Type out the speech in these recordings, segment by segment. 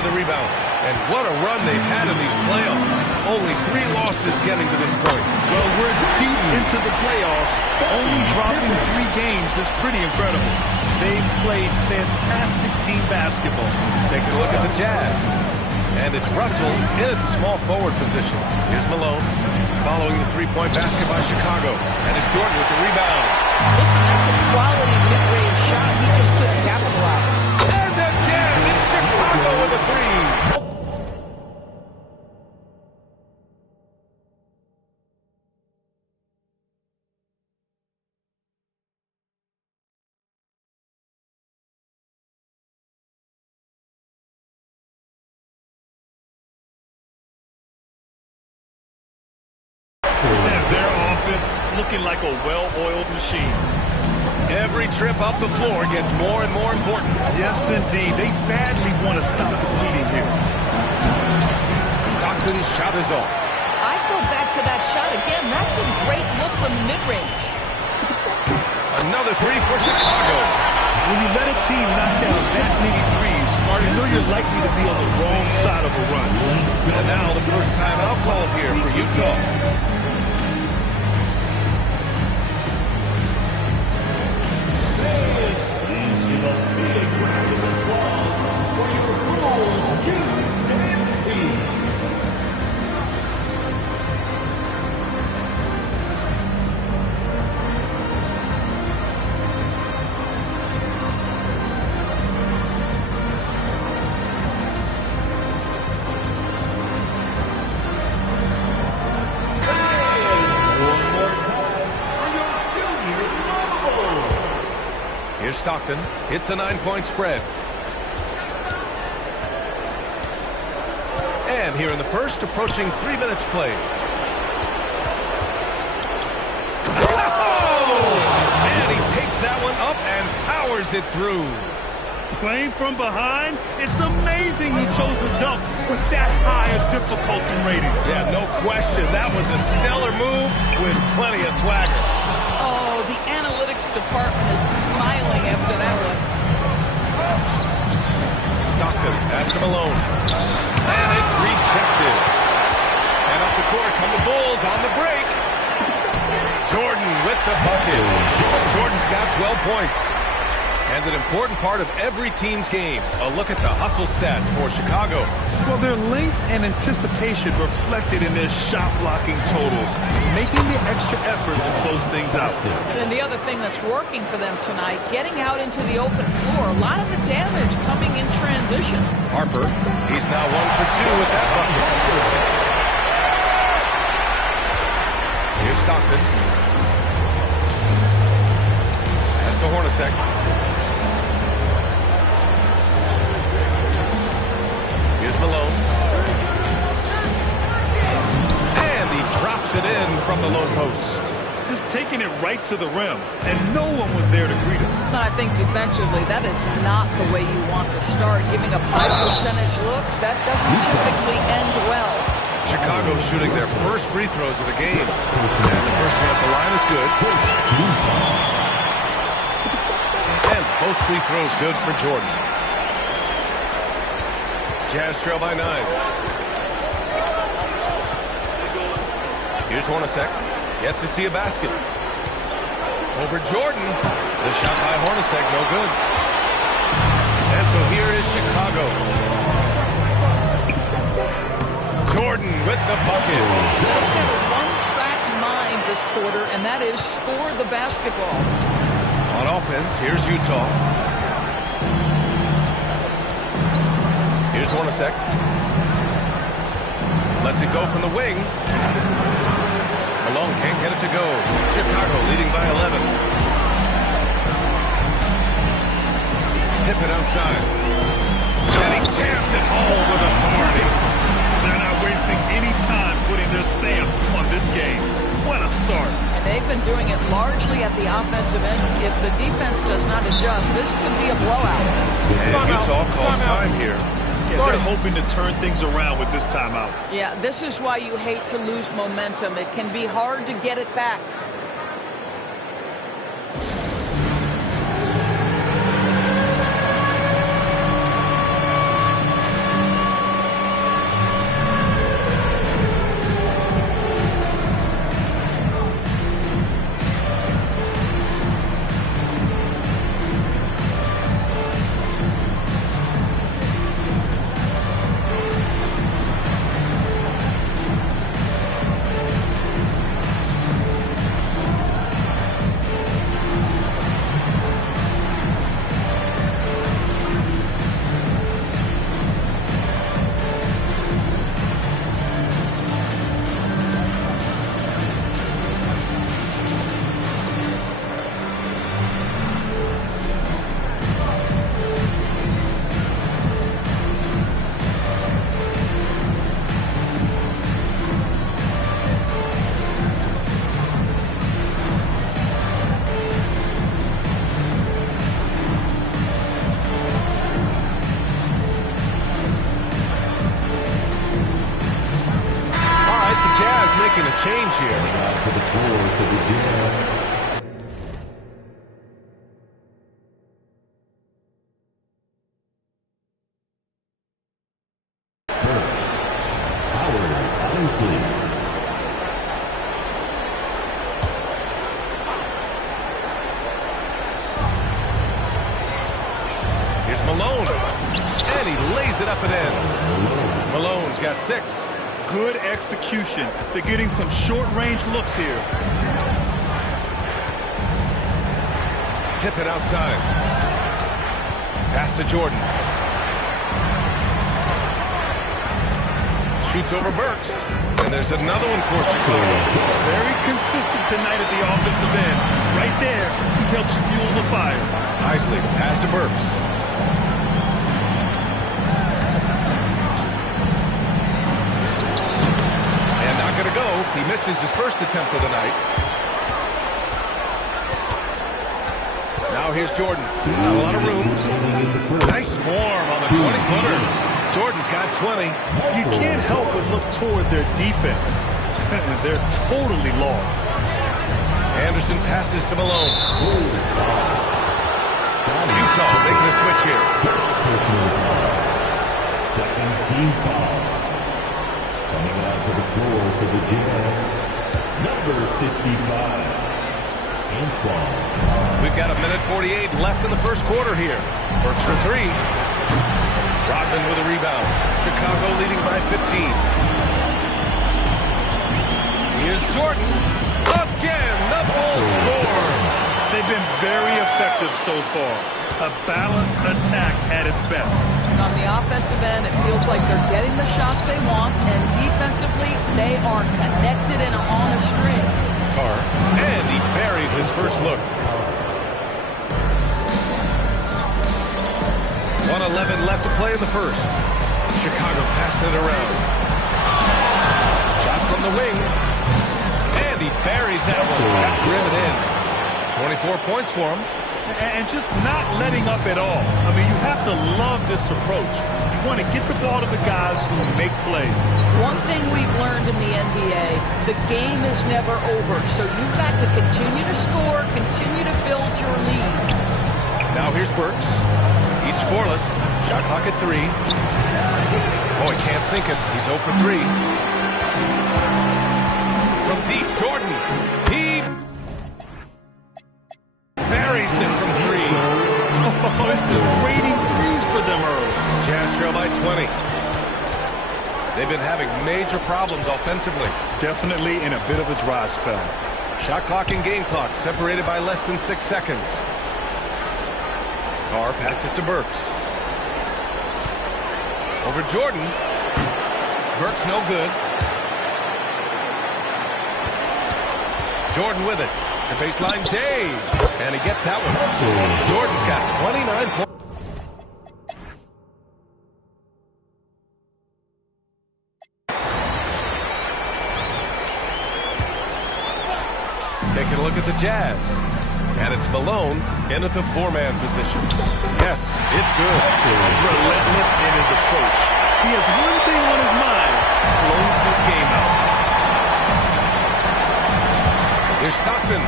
with a rebound. And what a run they've had in these playoffs. Only 3 losses getting to this point. Well, we're deep into the playoffs. Only dropping 3 games is pretty incredible. They've played fantastic team basketball. Taking a look at the Jazz. And it's Russell in at the small forward position. Here's Malone following the 3-point basket by Chicago. And it's Jordan with the rebound. Listen, that's a quality mid-range shot. He just couldn't capitalize. And again, it's Chicago with a 3. Their offense looking like a well-oiled machine. Every trip up the floor gets more and more important. Yes, indeed. They badly want to stop the bleeding here. Stockton's shot is off. I'd go back to that shot again. That's a great look from the mid-range. Another 3 for Chicago. When you let a team knock down that many threes, you know you're likely to be on the wrong side of a run. And now the first timeout called here for Utah. Here's Stockton. Hits a 9-point spread. And here in the first, approaching 3 minutes played. Oh! And he takes that one up and powers it through. Playing from behind, it's amazing he chose to dunk with that high a difficulty rating. Yeah, no question. That was a stellar move with plenty of swagger. Oh, the analytics department is smiling after that one. Stockton pass to Malone. And it's rejected. And up the court come the Bulls on the break. Jordan with the bucket. Jordan's got 12 points. And an important part of every team's game. A look at the hustle stats for Chicago. Well, their length and anticipation reflected in their shot blocking totals, making the extra effort to close things out. And the other thing that's working for them tonight, getting out into the open floor. A lot of the damage coming in transition. Harper, he's now 1 for 2 with that bucket. Here's Stockton. Pass to Hornacek. Here's Malone. And he drops it in from the low post. Just taking it right to the rim, and no one was there to greet him. I think defensively, that is not the way you want to start. Giving up high percentage looks, that doesn't typically end well. Chicago shooting their first free throws of the game. And the first one at the line is good. And both free throws good for Jordan. Jazz trail by 9. Here's Hornacek. Yet to see a basket. Over Jordan. The shot by Hornacek, no good. And so here is Chicago. Jordan with the bucket. He's had a one-track mind this quarter, and that is score the basketball. On offense, here's Utah. Here's Hornacek. Lets it go from the wing. Malone can't get it to go. Chicago leading by 11. Hip it outside. And he jams it home with authority. They're not wasting any time putting their stamp on this game. What a start. And they've been doing it largely at the offensive end. If the defense does not adjust, this could be a blowout. And Utah calls time here. Yeah, they're hoping to turn things around with this timeout. Yeah, this is why you hate to lose momentum. It can be hard to get it back. change here. To the floor for the Jazz. Here's Malone. And he lays it up and in. Malone's got 6. Good execution. They're getting some short-range looks here. Hip it outside. Pass to Jordan. Shoots over Burks. And there's another one for Chicago. Very consistent tonight at the offensive end. Right there, he helps fuel the fire. Isley, pass to Burks. And not going to go. He misses his first attempt of the night. Now here's Jordan. Not a lot of room. Nice form on the 20-footer. Jordan's got 20. You can't help but look toward their defense. They're totally lost. Anderson passes to Malone. Utah making a switch here. Second team foul. Coming out to the floor for the Jazz, number 55, Antoine. We've got 1:48 left in the first quarter here. Works for 3. Rodman with a rebound. Chicago leading by 15. Here's Jordan. Again, the Bulls score. They've been very effective so far. A balanced attack at its best. On the offensive end, it feels like they're getting the shots they want, and defensively, they are connected and on a string. Carr, and he buries his first look. 1:11 left to play in the first. Chicago passing it around. Shots from the wing. And he buries that one. Back rim and in. 24 points for him. And just not letting up at all. I mean, you have to love this approach. You want to get the ball to the guys who make plays. One thing we've learned in the NBA, the game is never over. So you've got to continue to score, continue to build your lead. Now here's Burks. He's scoreless. Shot clock at 3. Oh, he can't sink it. He's 0 for 3. From deep, Jordan. He buries it from 3. Oh, it's just raining threes for them early. Jazz trail by 20. They've been having major problems offensively. Definitely in a bit of a dry spell. Shot clock and game clock separated by less than 6 seconds. Carr passes to Burks. Over Jordan. Burks no good. Jordan with it. The baseline Dave. And he gets that one. Jordan's got 29 points. Taking a look at the Jazz. And it's Malone in at the 4-man position. Yes, it's good. Relentless in his approach. He has one thing on his mind. Close this game out. Here's Stockton.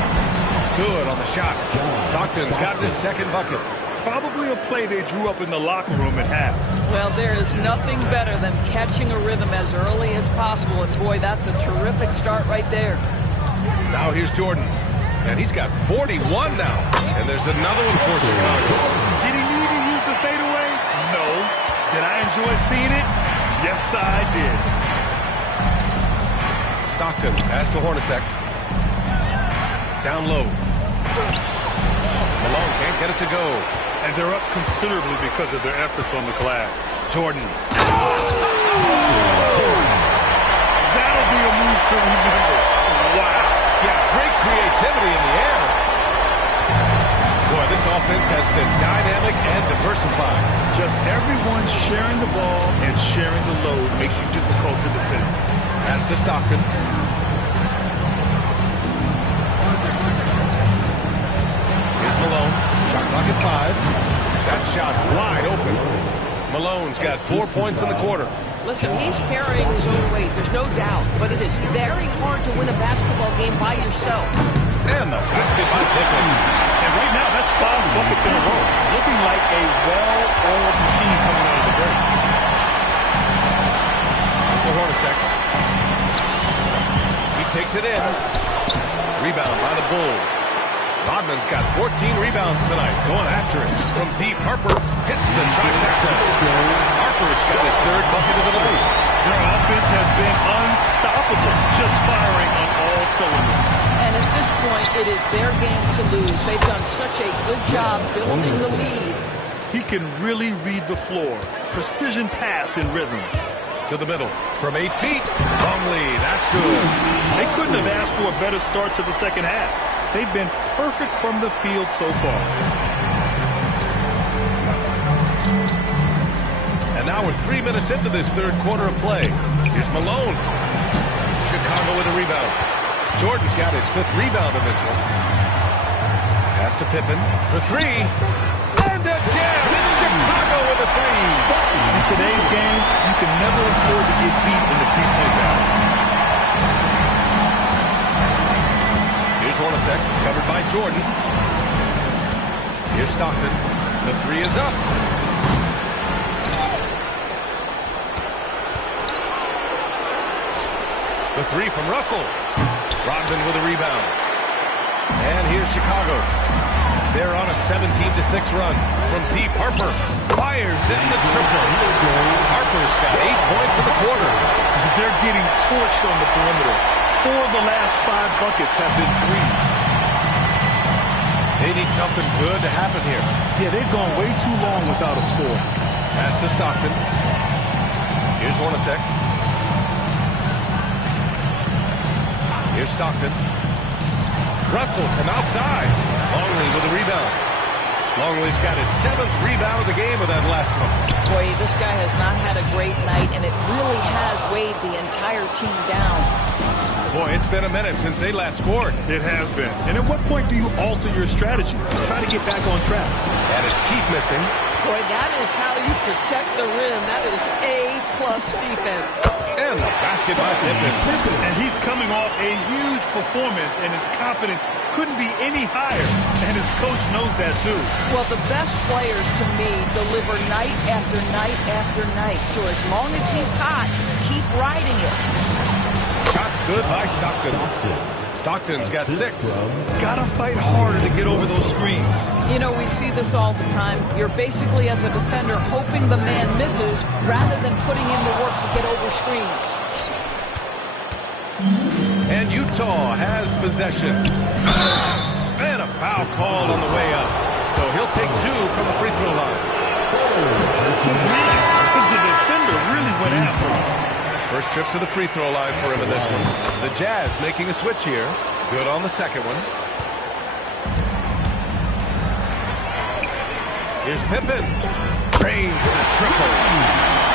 Good on the shot. Stockton's got his second bucket. Probably a play they drew up in the locker room at half. Well, there is nothing better than catching a rhythm as early as possible. And boy, that's a terrific start right there. Now here's Jordan. And he's got 41 now. And there's another one for Chicago. Did he need to use the fadeaway? No. Did I enjoy seeing it? Yes, I did. Stockton, pass to Hornacek. Down low. Malone can't get it to go. And they're up considerably because of their efforts on the glass. Jordan. That'll be a move to remember. Wow. Yeah, great creativity in the air. Boy, this offense has been dynamic and diversified. Just everyone sharing the ball and sharing the load makes you difficult to defend. Pass to Stockton. Here's Malone. Shot clock at 5. That shot wide open. Malone's got 4 points in the quarter. Listen, he's carrying his own weight, there's no doubt, but it is very hard to win a basketball game by yourself. And the basket by Pippen. And right now, that's 5 buckets in a row. Looking like a well-oiled machine coming out of the break. That's the Hornacek. He takes it in. Rebound by the Bulls. Rodman's got 14 rebounds tonight, going after it. From deep, Harper hits the trifecta. Harper's got his 3rd bucket of the night. Their offense has been unstoppable, just firing on all cylinders. And at this point, it is their game to lose. They've done such a good job building the lead. He can really read the floor. Precision pass in rhythm. To the middle. From 8 feet. Longley. That's good. They couldn't have asked for a better start to the second half. They've been perfect from the field so far. And now we're 3 minutes into this 3rd quarter of play. Here's Malone. Chicago with a rebound. Jordan's got his 5th rebound in this one. Pass to Pippen for 3. And again, it's Chicago with a 3. In today's game, you can never afford to get beat in the three-point battle. Here's Hornacek, covered by Jordan. Here's Stockton. The 3 is up. The 3 from Russell. Rodman with a rebound. And here's Chicago. They're on a 17-6 run. From deep, Harper fires in the triple. Harper's got 8 points in the quarter. They're getting torched on the perimeter. 4 of the last 5 buckets have been threes. They need something good to happen here. Yeah, they've gone way too long without a score. Pass to Stockton. Here's Hornacek. Here's Stockton. Russell from outside. Longley with a rebound. Longley's got his 7th rebound of the game with that last one. Boy, this guy has not had a great night, and it really has weighed the entire team down. Boy, it's been a minute since they last scored. It has been. And at what point do you alter your strategy? Try to get back on track. And it's keep missing. Boy, that is how you protect the rim. That is A-plus defense. And the basket by Pippen. And he's coming off a huge performance, and his confidence couldn't be any higher. And his coach knows that, too. Well, the best players, to me, deliver night after night after night. So as long as he's hot, keep riding it. Shot's good by Stockton. Stockton's got 6. Gotta fight harder to get over those screens. You know, we see this all the time. You're basically, as a defender, hoping the man misses rather than putting in the work to get over screens. And Utah has possession. And a foul called on the way up. So he'll take 2 from the free throw line. The defender really went after him. First trip to the free throw line for him in this one. The Jazz making a switch here. Good on the second one. Here's Pippen. Drains the triple.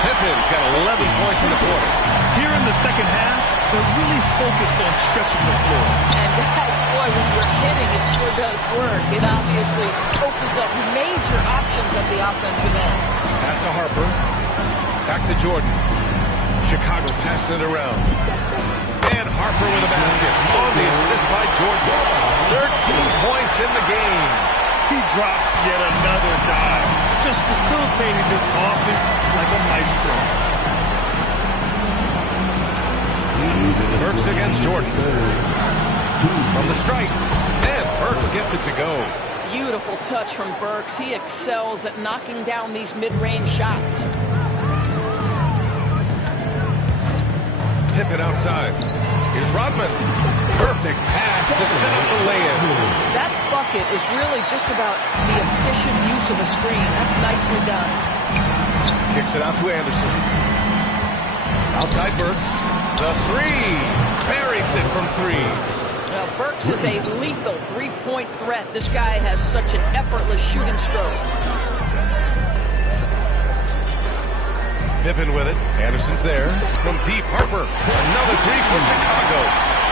Pippen's got 11 points in the quarter. Here in the second half, they're really focused on stretching the floor. And that's, boy, when you're hitting, it sure does work. It obviously opens up major options at the offensive end. Pass to Harper. Back to Jordan. Chicago passing it around. And Harper with a basket. On the assist by Jordan. 13 points in the game. He drops yet another dive. Just facilitating this offense like a maestro. Burks against Jordan. From the strike. And Burks gets it to go. Beautiful touch from Burks. He excels at knocking down these mid-range shots. Pippen outside. Here's Rodman. Perfect pass to set up the lay-in. That bucket is really just about the efficient use of a screen. That's nicely done. Kicks it out to Anderson. Outside Burks. The 3. Buries it from 3. Well, Burks is a lethal three-point threat. This guy has such an effortless shooting stroke. Pippen with it. Anderson's there. From deep, Harper. Another 3 for Chicago.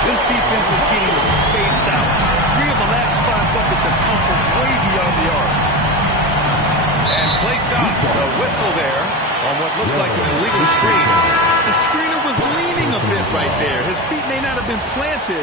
This defense is getting spaced out. 3 of the last 5 buckets have come from way beyond the arc. And play stops. A whistle there on what looks like an illegal screen. his feet may not have been planted.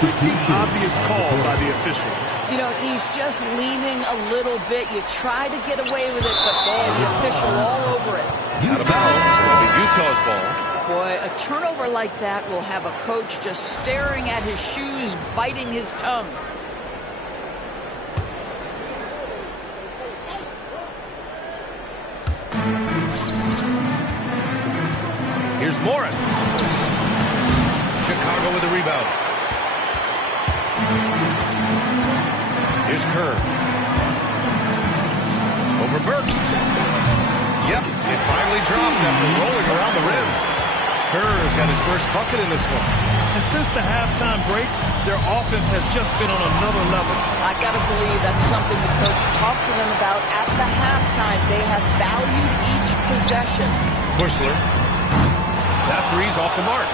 Pretty obvious call by the officials. You know, he's just leaning a little bit. You try to get away with it, but boy, the official all over it. Out of bounds. It'll be Utah's ball. Boy, a turnover like that will have a coach just staring at his shoes, biting his tongue. Here's Morris. Chicago with the rebound. Here's Kerr. Over Burks. Yep, it finally drops after rolling around the rim. Kerr's got his first bucket in this one. And since the halftime break, their offense has just been on another level. I got to believe that's something the coach talked to them about at the halftime. They have valued each possession. Bushler. That three's off the mark.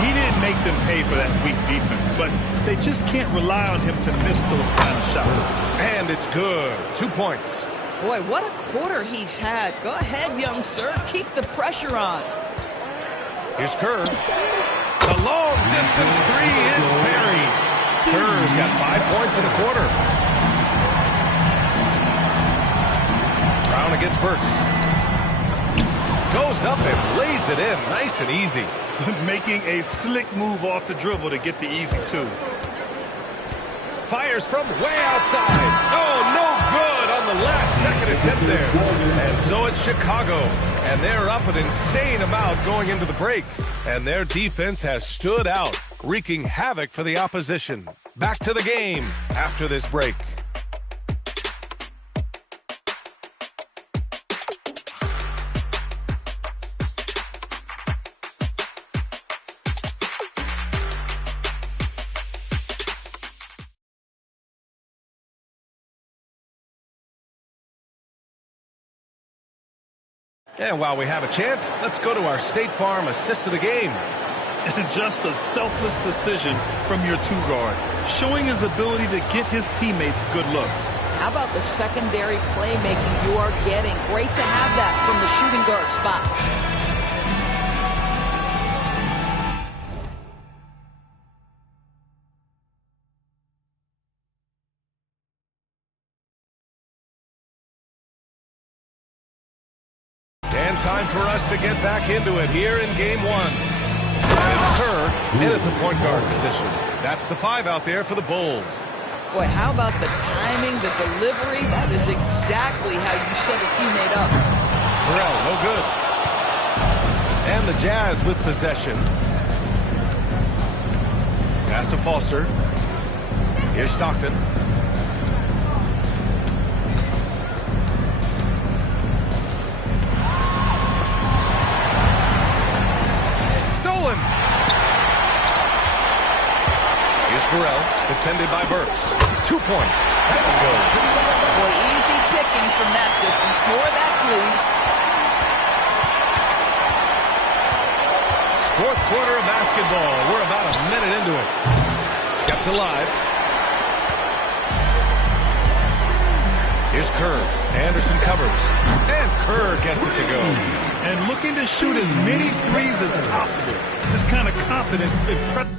He didn't make them pay for that weak defense, but they just can't rely on him to miss those kind of shots. And it's good. 2 points. Boy, what a quarter he's had. Go ahead, young sir. Keep the pressure on. Here's Kerr. The long-distance three is buried. Kerr's got 5 points in the quarter. Brown against Burks. Goes up and lays it in. Nice and easy. Making a slick move off the dribble to get the easy two. Fires from way outside. Oh, no good on the last second attempt there. And so it's Chicago. And they're up an insane amount going into the break. And their defense has stood out, wreaking havoc for the opposition. Back to the game after this break. And while we have a chance, let's go to our State Farm assist of the game. Just a selfless decision from your two-guard, showing his ability to get his teammates good looks. How about the secondary playmaking you are getting? Great to have that from the shooting guard spot. And time for us to get back into it here in game one. It's Kerr in at the point guard position. That's the 5 out there for the Bulls. Boy, how about the timing, the delivery? That is exactly how you set a teammate up. Burrell, no good. And the Jazz with possession. Pass to Foster. Here's Stockton. Stolen. Here's Burrell, defended by Burks. 2 points. That one goes. Boy, easy pickings from that distance. More of that, please. Fourth quarter of basketball. We're about a minute into it. Kept alive. Here's Kerr. Anderson covers. And Kerr gets it to go. And looking to shoot as many threes as possible. This kind of confidence impresses.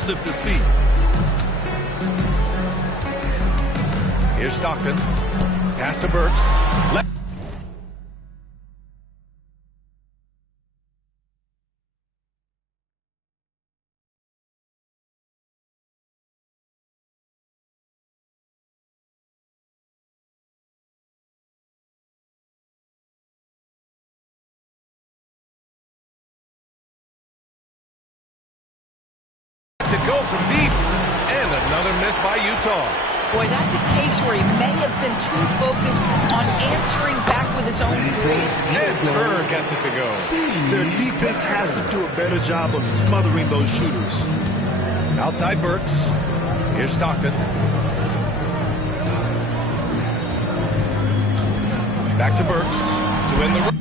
Impressive to see. Here's Stockton. Pass to Burks. To go from deep. And another miss by Utah. Boy, that's a case where he may have been too focused on answering back with his own three. And Kerr gets it to go. Their defense has to do a better job of smothering those shooters. Outside Burks. Here's Stockton. Back to Burks to win the...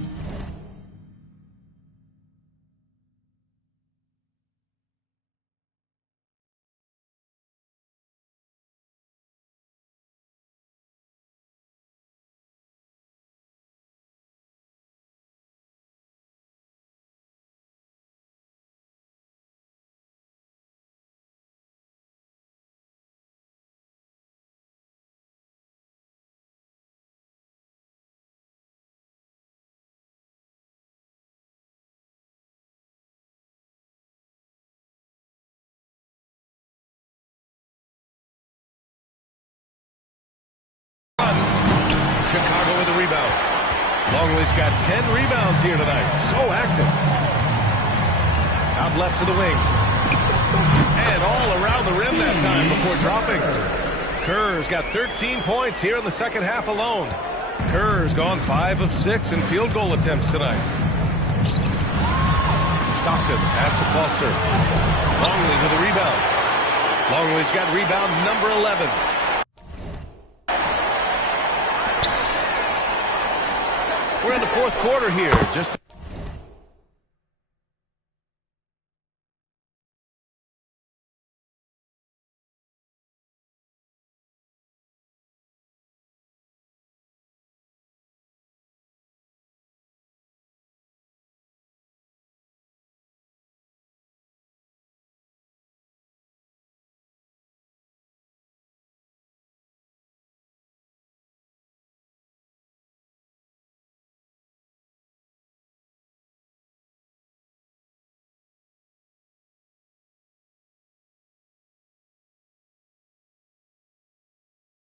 Chicago with a rebound. Longley's got 10 rebounds here tonight. So active. Out left to the wing. And all around the rim that time before dropping. Kerr's got 13 points here in the second half alone. Kerr's gone 5 of 6 in field goal attempts tonight. Stockton pass to Foster. Longley with a rebound. Longley's got rebound number 11. We're in the fourth quarter here. Just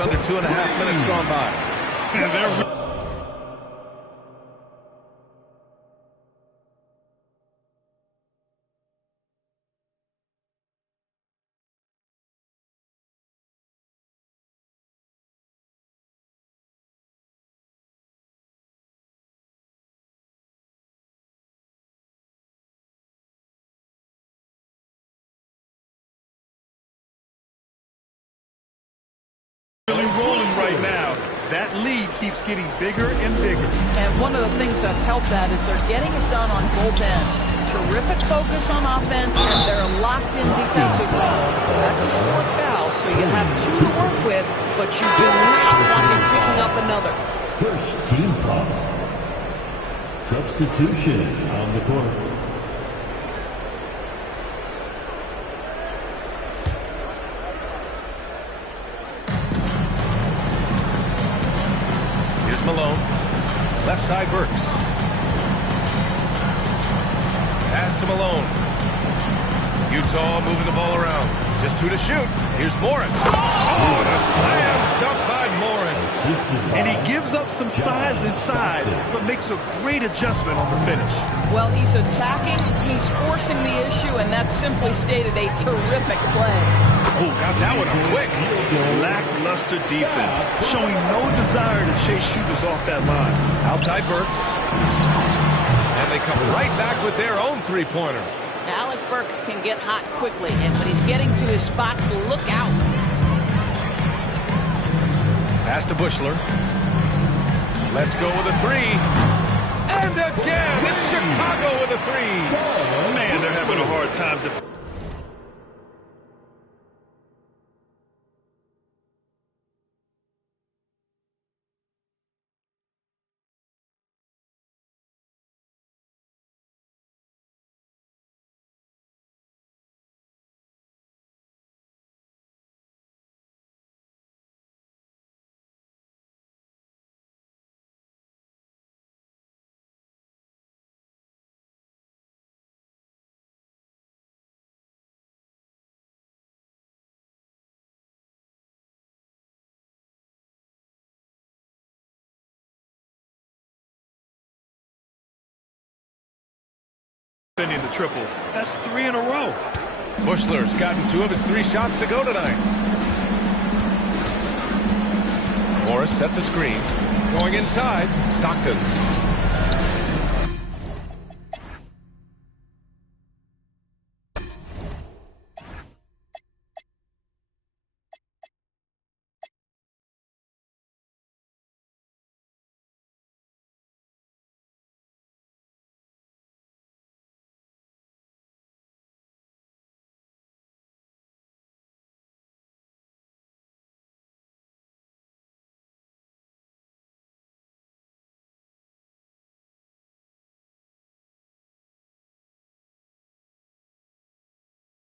under 2.5 minutes gone by. Really rolling right now. That lead keeps getting bigger and bigger. And one of the things that's helped that is they're getting it done on both ends. Terrific focus on offense, and they're locked in defensively. That's a sport foul, so you have 2 to work with, but you do not want them picking up another. First team foul. Substitution on the court. Malone. Left side Burks. Pass to Malone. Utah moving the ball around. Just 2 to shoot. Here's Morris. Oh, and a slam dunked by Morris. And he gives up some size inside, but makes a great adjustment on the finish. Well, he's attacking, he's forcing the issue, and that's simply stated a terrific play. Oh, got that one quick. Lackluster defense, showing no desire to chase shooters off that line. Outside Burks. And they come right back with their own three-pointer. Alec Burks can get hot quickly, and when he's getting to his spots, look out. Pass to Bushler. Let's go with a 3. And again, it's Chicago with a 3. Man, they're having a hard time defending. defending the triple. That's 3 in a row. Bushler's gotten 2 of his 3 shots to go tonight. Morris sets a screen. Going inside. Stockton.